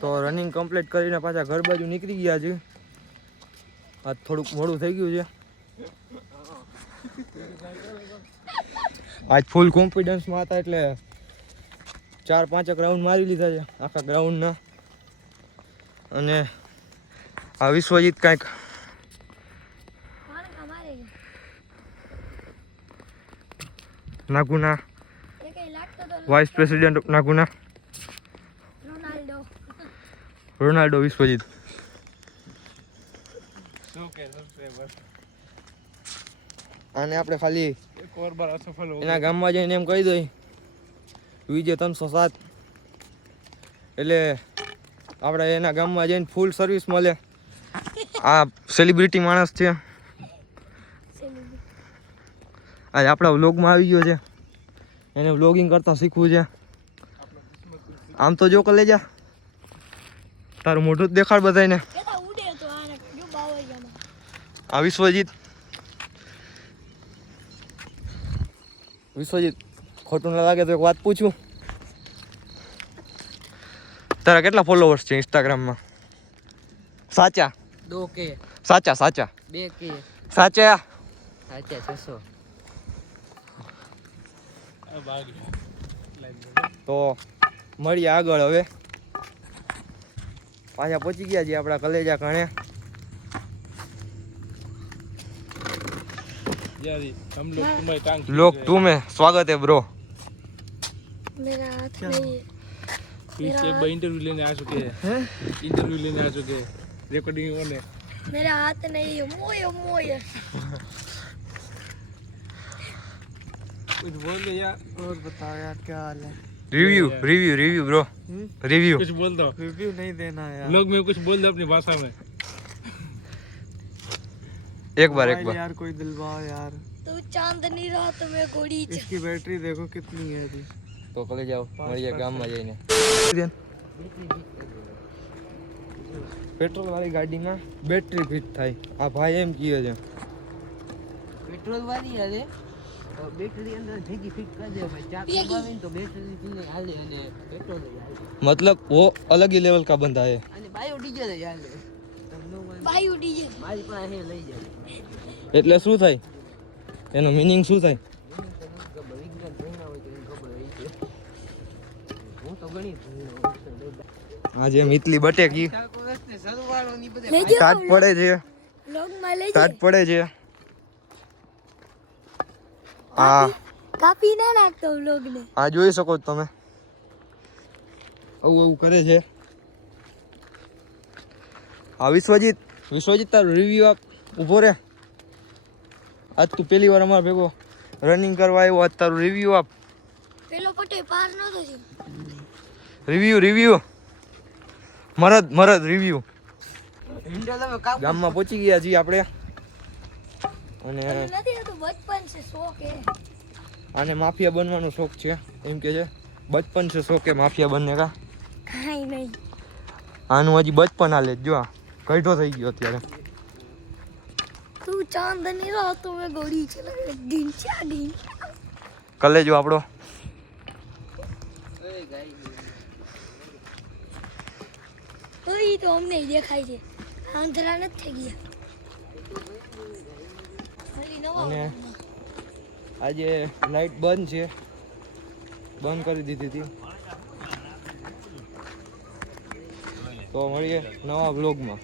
તો running complete કરીને પાછા ઘર બાજુ નીકળી ગયા છે. આજ થોડુંક મોડું થઈ ગયું છે. આજ ફૂલ કોન્ફિડન્સમાં હતા એટલે 4-5 રાઉન્ડ મારી લીધા છે આખા ગ્રાઉન્ડના. અને આ વિશ્વજીત કાંઈક નાગુના વાઇસ પ્રેસિડેન્ટ ઓફ નાગુના રોનાલ્ડો વિશ્વજીત. આને આપણે ખાલી એના ગામમાં જઈને એમ કહી દઈ વિજય 307 એટલે આપણે એના ગામમાં જઈને ફૂલ સર્વિસ મળે. આ સેલિબ્રિટી માણસ છે. આજે આપણા વ્લોગમાં આવી ગયો છે. એને વ્લોગિંગ કરતા શીખવું છે. આમ તો જો કલે જા તારું મોઢું જ દેખાડ બધાને. આ વિશ્વજીત ખોટું ના લાગે તો એક વાત પૂછું, તારા કેટલા ફોલોવર્સ છે ઇન્સ્ટાગ્રામમાં? સાચા 2K. સાચા 2K. સાચા 600. તો મળીએ આગળ. હવે પાછા પહોંચી ગયા છીએ આપણા કલેજા કાણે. लोग तुम्हें स्वागत है ब्रो. मेरा हाथ नहीं है. एक बार इंटरव्यू लेने आ चुके हैं. इंटरव्यू लेने आ चुके हैं. रिकॉर्डिंग ऑन है. मेरा हाथ नहीं है. मोय कुछ बोल दो यार. और बताओ यार क्या हाल है. Review bro. रिव्यू कुछ बोल दो. रिव्यू नहीं देना यार. लोग में कुछ बोल दो अपनी भाषा में. एक बार यार कोई दिलवाओ यार. तू चांदनी रात में गोड़ी च. इसकी बैटरी देखो कितनी है अभी. तो कले जाओ મળીએ ગામમાં જઈને. પેટ્રોલ વાળી ગાડીમાં બેટરી ફિટ થાય. આ ભાઈ એમ કહે છે पेट्रोल वाली हाले बैटरी अंदर भેગી ફિટ કરી દે ભાઈ. ચાક દબાવીને તો બેટરી થી હાલે અને પેટ્રોલ હાલે. मतलब वो अलग ही लेवल का बंदा है. અને બાયો ડીઝલ હાલે. बायू डीजे મારી પાસે હે લઈ જાય. એટલે શું થાય એનો મીનિંગ શું થાય? વિજ્ઞાન ભણ્યા હોય તો એને ખબર હોય છે. હું તો ગણિત આજે મિતલી બટેકી સરવાળો ની બધે તાટ પડે છે. लोग माले તાટ પડે છે. આ काफी ना नाखतो लोग ने. આ જોઈ શકો છો તમે. આવું કરે છે. આ વિશ્વજીત તારું રિવ્યુ આપ. ઊભો રે. આજ તું પહેલી વાર અમારા ભેગો રનિંગ કરવા આવ્યો. આજ તારું રિવ્યુ આપ. પેલો પટે પાર ન થયો. Review મરદ review. હિન્ડો તમે કાપ. ગામમાં પહોંચી ગયા છીએ આપણે. અને નથી તો બચપન છે શોખ હે. આને માફિયા બનવાનો શોખ છે એમ કે છે. બચપન છે શોખ કે માફિયા બનને કા? કાઈ નહીં. આનું હજી બચપન હાલે જો. આ કઈઠો થઈ ગયો અત્યારે. તું ચાંદની રાત में गोड़ी चला दिन चा दिन. કલેજો આપણો. ઓય તો અમને દેખાય છે. આંધળા નથી થઈ ગયા. અને આજે લાઈટ બંધ છે. બંધ કરી દીધી હતી. તો મળીએ નવા વ્લોગમાં.